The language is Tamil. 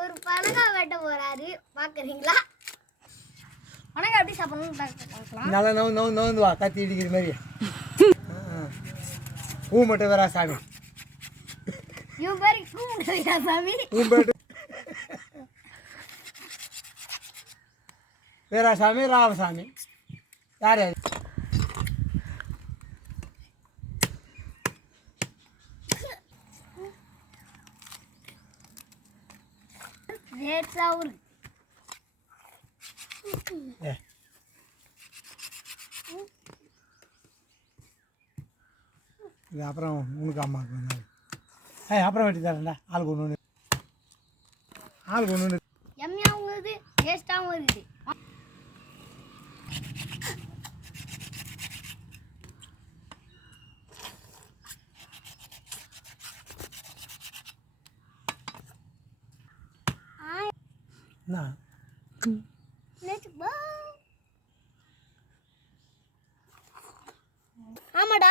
இவர் பனங்காய் வெட்ட போறாரு பாக்குறீங்களா? பனங்காய் எப்படி சாப்பிடணும்னு பார்க்கலாம். நல்லா நவுந்து வா, கத்தி இடிக்கிற மாதிரி. பூ மட்டும் வரா சாமி. இவன் பேரு கூமுட்டையா சாமி? வீராசாமி ராமசாமி யார் யார்? இது அப்புறம் உனக்கு அம்மாவுக்கு வந்தாரு. அப்புறம் வெட்டி தரேன்டா. ஆளுக்கு ஒன்று ஆளுக்கு ஒன்று எம்மியாகவும் இருக்குது, டேஸ்டாகவும் இருக்குது. ஆமாடா.